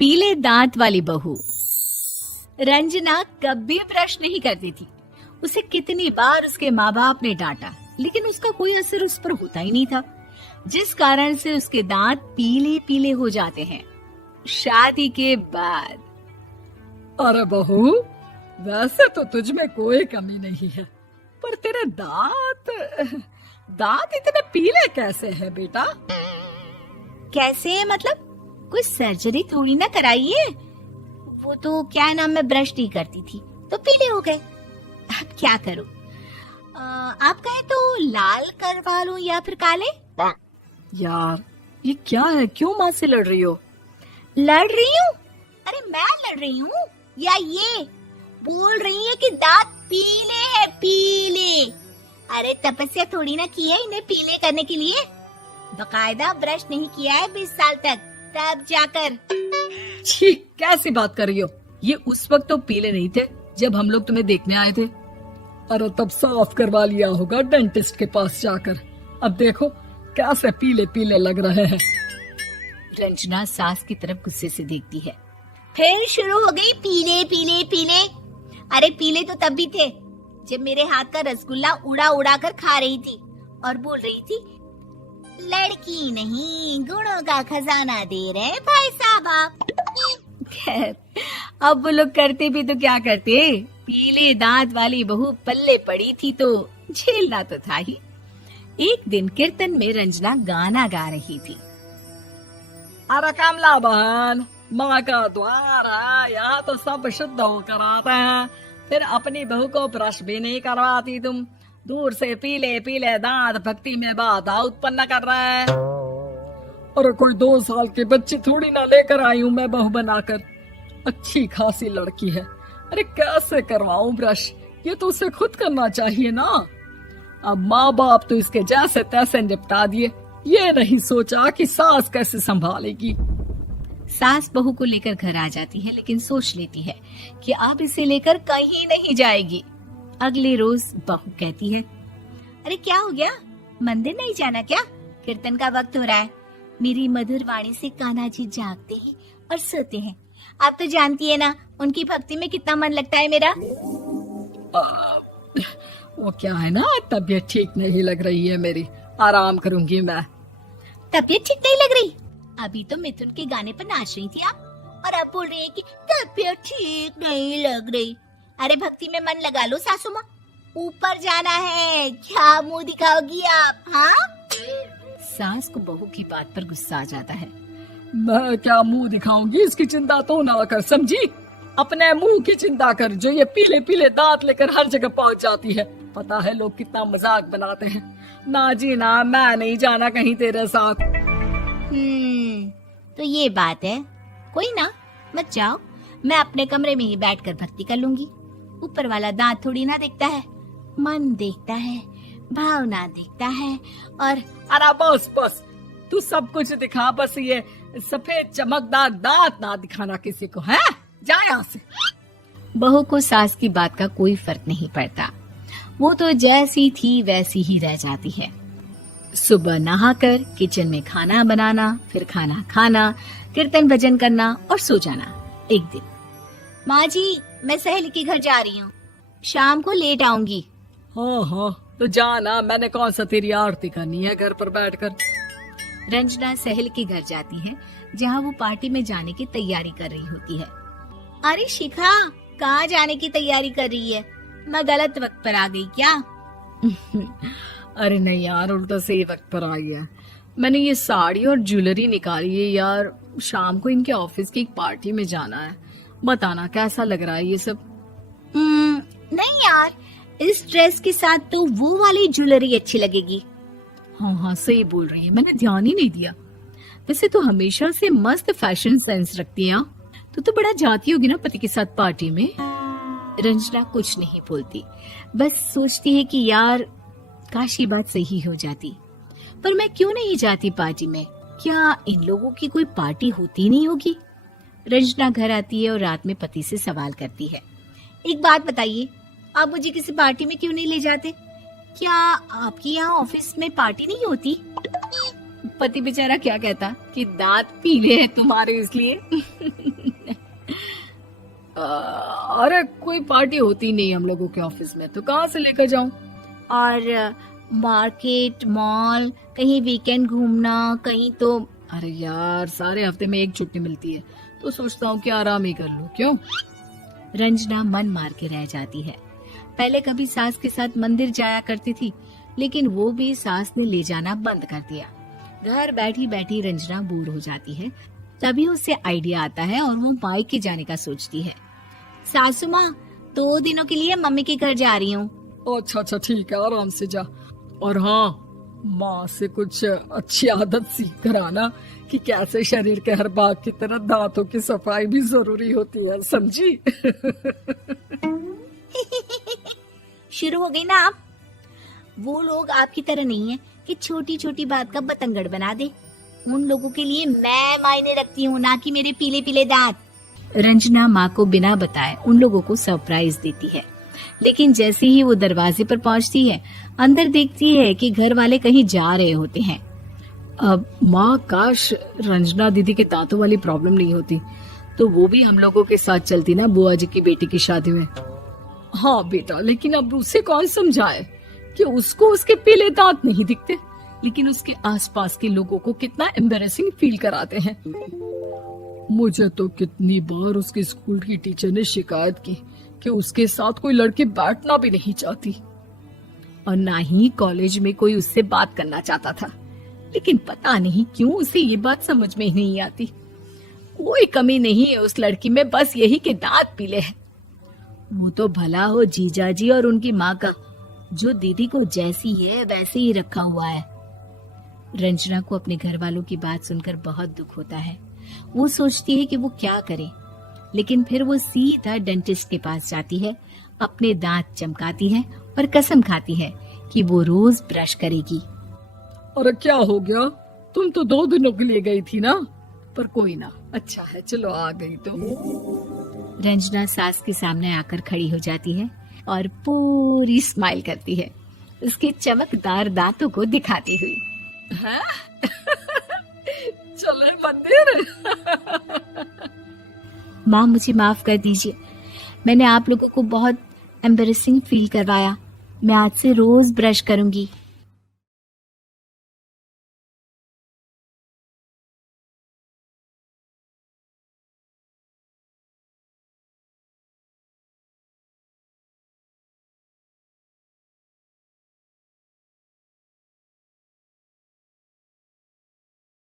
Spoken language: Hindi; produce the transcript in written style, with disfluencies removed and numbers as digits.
पीले दांत वाली बहू। रंजना कभी ब्रश नहीं करती थी। उसे कितनी बार उसके माँ बाप ने डांटा, लेकिन उसका कोई असर उस पर होता ही नहीं था, जिस कारण से उसके दांत पीले पीले हो जाते हैं। शादी के बाद। अरे बहू, वैसे तो तुझ में कोई कमी नहीं है, पर तेरे दांत इतने पीले कैसे हैं बेटा? कैसे मतलब? कोई सर्जरी थोड़ी ना कराई है। वो तो क्या नाम, मैं ब्रश नहीं करती थी तो पीले हो गए। अब क्या करूं? आप कहें तो लाल करवा लूं या फिर काले? यार ये क्या है, क्यों माँ से लड़ रही हो? लड़ रही हूँ? अरे मैं लड़ रही हूँ या ये बोल रही है कि दांत पीले हैं, पीले। अरे तपस्या थोड़ी ना की है इन्हें पीले करने के लिए। बकायदा ब्रश नहीं किया है 20 साल तक, तब जाकर। छी, कैसी बात कर रही हो? ये उस वक्त तो पीले नहीं थे जब हम लोग तुम्हें देखने आए थे। अरे तब साफ करवा लिया होगा डेंटिस्ट के पास जाकर। अब देखो कैसे पीले पीले लग रहे हैं। रंजना सास की तरफ गुस्से से देखती है। फिर शुरू हो गई पीले पीले पीले। अरे पीले तो तब भी थे जब मेरे हाथ का रसगुल्ला उड़ा उड़ा कर खा रही थी और बोल रही थी, लड़की नहीं गुणों का खजाना दे रहे भाई साहब आप। खैर, अब वो लोग करते भी तो क्या करते, पीले दांत वाली बहू पल्ले पड़ी थी तो झेलना तो था ही। एक दिन कीर्तन में रंजना गाना गा रही थी। अरे कमला बहन, माँ का द्वार है, यहाँ तो सब शुद्ध होकर आते हैं, फिर अपनी बहू को ब्रश भी नहीं करवाती तुम। दूर से पीले पीले दांत भक्ति में बाधा उत्पन्न कर रहे हैं। अरे कोई 2 साल के बच्चे थोड़ी ना लेकर आई हूँ मैं बहू बनाकर। अच्छी खासी लड़की है, अरे कैसे करवाऊं ब्रश? ये तो उसे खुद करना चाहिए ना। अब माँ बाप तो इसके जैसे तैसे निपटा दिए, ये नहीं सोचा कि सास कैसे संभालेगी। सास बहू को लेकर घर आ जाती है, लेकिन सोच लेती है कि अब इसे लेकर कहीं नहीं जाएगी। अगले रोज बहू कहती है, अरे क्या हो गया, मंदिर नहीं जाना क्या? कीर्तन का वक्त हो रहा है। मेरी मधुर वाणी से कान्हा जी जागते हैं और सोते हैं। आप तो जानती है ना उनकी भक्ति में कितना मन लगता है मेरा। वो क्या है ना, तबीयत ठीक नहीं लग रही है मेरी, आराम करूंगी मैं। तबीयत ठीक नहीं लग रही? अभी तो मिथुन के गाने पर नाच रही थी आप, और अब बोल रही है कि तबीयत ठीक नहीं लग रही। अरे भक्ति में मन लगा लो सासू माँ, ऊपर जाना है, क्या मुंह दिखाओगी आप? हाँ? सास को बहू की बात पर गुस्सा आ जाता है। मैं क्या मुंह दिखाऊंगी, इसकी चिंता तो ना कर, समझी? अपने मुंह की चिंता कर, जो ये पीले पीले दांत लेकर हर जगह पहुंच जाती है। पता है लोग कितना मजाक बनाते हैं। ना जी ना, मैं नहीं जाना कहीं तेरे साथ। तो ये बात है। कोई ना, मत जाओ, मैं अपने कमरे में ही बैठकर भक्ति कर लूंगी। ऊपर वाला दांत थोड़ी ना देखता है, मन देखता है, भावना देखता है। और अरे बस बस, तू सब कुछ दिखा, बस ये सफेद चमकदार दांत ना दिखाना किसी को, है? जा यहाँ से। बहू को सास की बात का कोई फर्क नहीं पड़ता, वो तो जैसी थी वैसी ही रह जाती है। सुबह नहाकर किचन में खाना बनाना, फिर खाना खाना, कीर्तन भजन करना और सो जाना। एक दिन, माँ जी मैं सहेली के घर जा रही हूँ, शाम को लेट आऊंगी। हाँ हाँ तो जाना, मैंने कौन सा तेरी आरती करनी है घर पर बैठकर। रंजना सहेली के घर जाती है, जहाँ वो पार्टी में जाने की तैयारी कर रही होती है। अरे शिखा, कहाँ जाने की तैयारी कर रही है? मैं गलत वक्त पर आ गई क्या? अरे नहीं यार, उल्टा सही वक्त पर आ गया। मैंने ये साड़ी और ज्वेलरी निकाली है यार, शाम को इनके ऑफिस की एक पार्टी में जाना है। बताना कैसा लग रहा है ये सब? नहीं यार, इस ड्रेस के साथ तो वो वाली ज्वेलरी अच्छी लगेगी। हाँ हाँ सही बोल रही है, मैंने ध्यान ही नहीं दिया। वैसे तो हमेशा से मस्त फैशन सेंस रखती है। तो बड़ा जाती होगी ना पति के साथ पार्टी में। रंजना कुछ नहीं बोलती, बस सोचती है कि यार काश ये बात सही हो जाती, पर मैं क्यों नहीं जाती पार्टी में? क्या इन लोगों की कोई पार्टी होती नहीं होगी? रंजना घर आती है और रात में पति से सवाल करती है, एक बात बताइए, आप मुझे किसी पार्टी में क्यों नहीं ले जाते? क्या आपके यहाँ ऑफिस में पार्टी नहीं होती? पति बेचारा क्या कहता कि दांत पीले हैं तुम्हारे इसलिए। अरे कोई पार्टी होती नहीं हम लोगों के ऑफिस में, तो कहाँ से लेकर जाऊं? और मार्केट, मॉल, कहीं वीकेंड घूमना, कहीं तो। अरे यार सारे हफ्ते में एक छुट्टी मिलती है, तो सोचता हूँ कि आराम ही कर लूं। क्यों? रंजना मन मार के रह जाती है। पहले कभी सास के साथ मंदिर जाया करती थी, लेकिन वो भी सास ने ले जाना बंद कर दिया। घर बैठी बैठी रंजना बोर हो जाती है। तभी उसे आइडिया आता है और वो मायके जाने का सोचती है। सासू माँ, 2 दिनों के लिए मम्मी के घर जा रही हूँ। अच्छा ठीक है, आराम से जा। और हाँ, माँ से कुछ अच्छी आदत सीख कर आना कि कैसे शरीर के हर भाग की तरह दांतों की सफाई भी जरूरी होती है, समझी? शुरू हो गई ना आप। वो लोग आपकी तरह नहीं है कि छोटी छोटी बात का बतंगड़ बना दे। उन लोगों के लिए मैं मायने रखती हूँ, ना कि मेरे पीले पीले दांत। रंजना माँ को बिना बताए उन लोगों को सरप्राइज देती है, लेकिन जैसे ही वो दरवाजे पर पहुंचती है, अंदर देखती है कि घर वाले कहीं जा रहे होते हैं। अब माँ, काश रंजना दीदी के दांतों वाली प्रॉब्लम नहीं होती, तो वो भी हम लोगों के साथ चलती ना बुआ जी की बेटी की शादी में। हाँ बेटा, लेकिन अब उसे कौन समझाए कि उसको उसके पीले दांत नहीं दिखते, लेकिन उसके आसपास के लोगों को कितना एम्बैरेसिंग फील कराते हैं। मुझे तो कितनी बार उसके स्कूल की टीचर ने शिकायत की कि उसके साथ कोई लड़की बैठना भी नहीं चाहती, और ना ही कॉलेज में कोई उससे बात करना चाहता था। लेकिन पता नहीं क्यों उसे ये बात समझ में ही नहीं आती। कोई कमी नहीं है उस लड़की में, बस यही कि दांत पीले हैं। वो तो भला हो जीजा जी और उनकी माँ का, जो दीदी को जैसी है वैसे ही रखा हुआ है। रंजना को अपने घर वालों की बात सुनकर बहुत दुख होता है। वो सोचती है कि वो क्या करे, लेकिन फिर वो सीधा डेंटिस्ट के पास जाती है, अपने दांत चमकाती है और कसम खाती है कि वो रोज ब्रश करेगी। अरे क्या हो गया? तुम तो 2 दिनों के लिए गई थी ना। पर कोई ना, अच्छा है, चलो आ गई तो। रंजना सास के सामने आकर खड़ी हो जाती है और पूरी स्माइल करती है, उसके चमकदार दांतों को दिखाती हुई। हैं? चले मंदिर। माँ, मुझे माफ कर दीजिए, मैंने आप लोगों को बहुत एम्बैरेसिंग फील करवाया। मैं आज से रोज ब्रश करूंगी।